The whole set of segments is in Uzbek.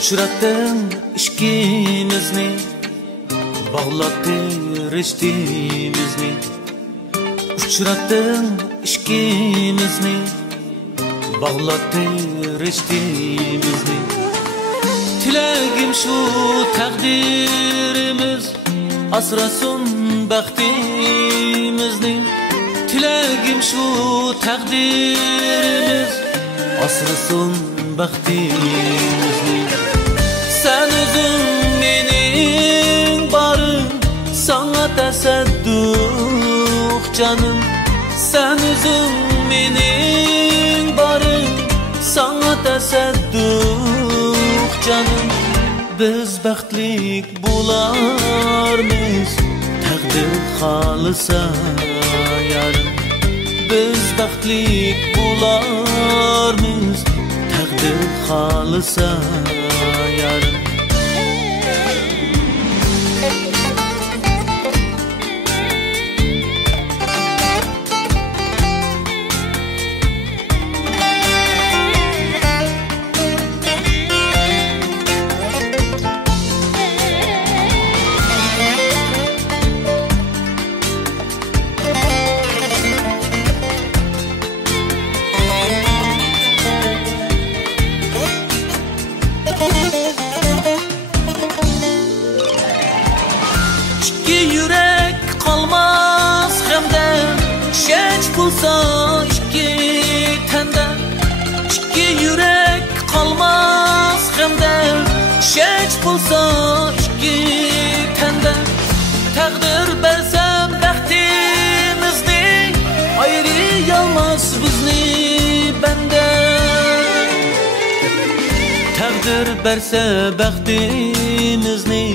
Uçrattın işkinizni, bağlattı riştimizni. Uçrattın işkinizni, bağlattı riştimizni. Tilagim şu takdirimiz asrasın baxtimizni. Tilagim şu takdirimiz asrasın baxtimizni. Sen özün mening barım, sana təsəddüq canım. Sen özün mening barım, sana təsəddüq canım. Biz baxtlik bularmız, təqdir xalısa yarım. Biz baxtlik bularmız, təqdir xalısa yarım. Yürek kalmaz hemden, şeç bulsa iki tenden. İki yürek kalmaz hemden, şeç bulsa iki tenden. Takdir bersem bəxtimizni, ayırıyamaz bizni benden. Takdir berse bəxtimizni,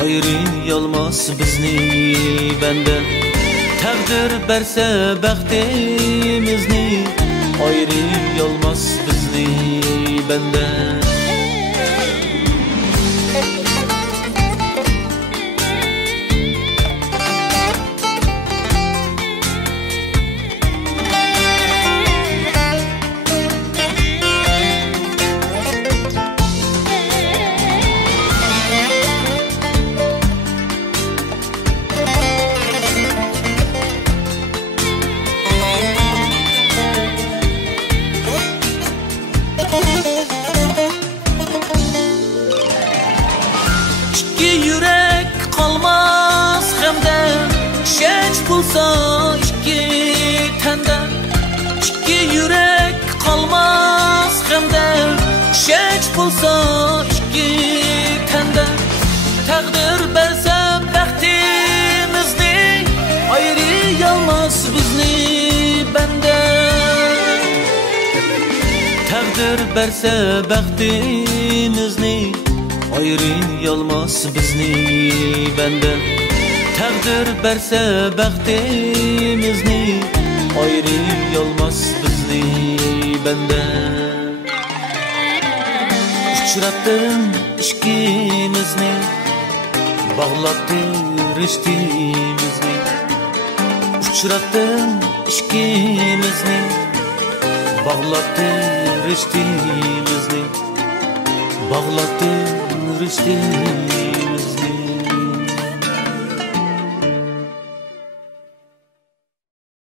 ayırıyalmaz bizni benden. Takdir berse bəxtimizni, ayırıyalmaz bizni benden. İki yürek kalmaz hemden, şeç bulsa iki tenden. İki yürek kalmaz hemden, şeç bulsa iki tenden. Takdir berse bəxtimizni, ayırıyamaz bizni benden. Takdir berse bəxtimizni, ayırıyalmaz bizni benden. Takdir berse bəxtimizni, ayırıyalmaz bizni benden. Uçrattın işkimizni, bağlattı riştimizni. Uçrattın işkimizni, bağlattı riştimizni. Bağlattın riştimizni.